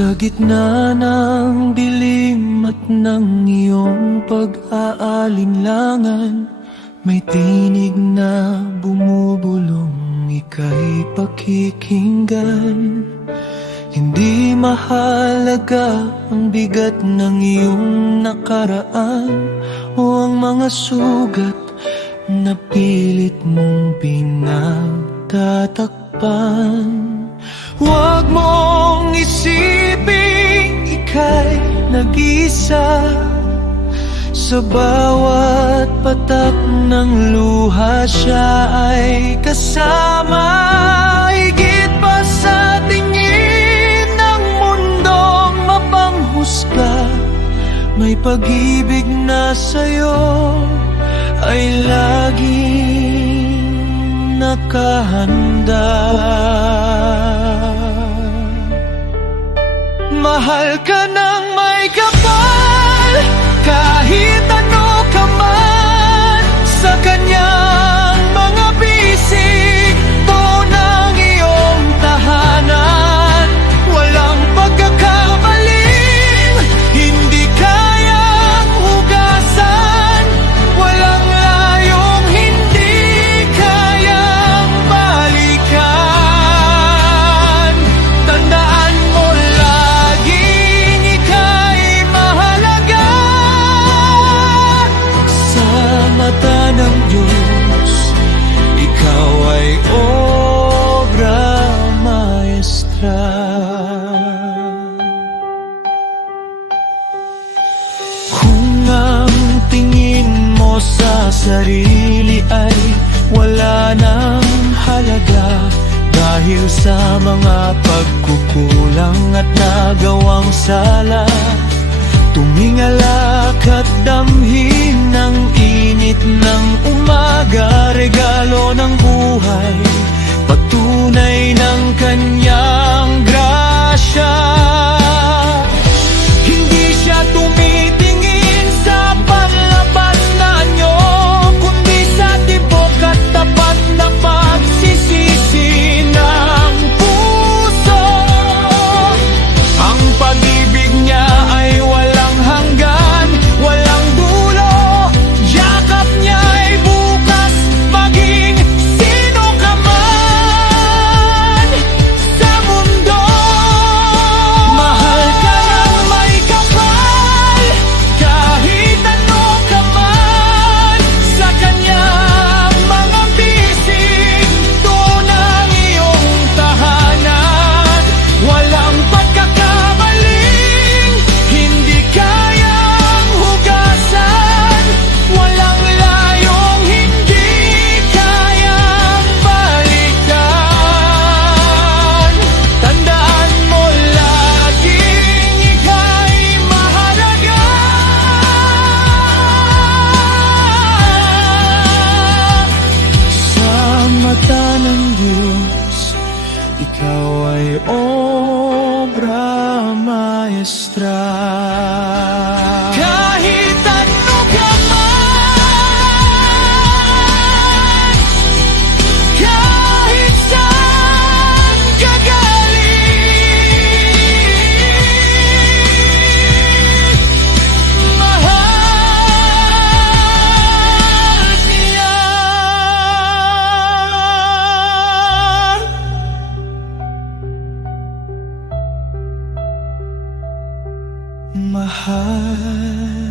Sa gitna ng dilim at ng iyong pag-aalinlangan, may tinig na bumubulong, ika'y pakikinggan. Hindi mahalaga ang bigat ng iyong nakaraan o ang mga sugat na pilit mong pinagtatakpan. Huwag mong isiping ika'y nag-iisa. Sa bawat patak ng luha siya ay kasama. Higit pa sa tingin ng mundong mapanghusga, may pag-ibig na sa'yo ay laging nakahanda. Mahal ka ng may kapal, kahit ano ka man. Sa kanyang mga bisig, buo ng iyong tahanan. Walang pagkakamaling, hindi kayang hugasan. Walang layong hindi kayang balikan. Tandaan mo laging ika'y mahalaga sa mata ng Diyos. Ikaw ay obra maestra. Kung ang tingin mo sa sarili ay wala nang halaga dahil sa mga pagkukulang at nagawang sala, tumingalak at damhin ang init ng umaga. Regalo ng buhay, patunay ng kanyang grasya. Hindi siya tumitingin sa panlabas na anyo, kundi sa tibok at tapat na pagsisisi ng puso. Ang pag-ibig niya ay walang hanggan, walang dulo. Yakap niya ay bukas, maging sino ka man sa mundo. Mahal ka ng may kapal, kahit ano ka man. Sa kanyang mga bisig, doon ang iyong tahanan. Walang pagkakamaling, hindi kayang hugasan. Walang layong hindi kayang balikan. Tandaan mo laging ika'y mahalaga sa mata ng Diyos. Ikaw ay obra maestra. Kahit ano ka man, kahit saan ka galing, mahal siya. Mahal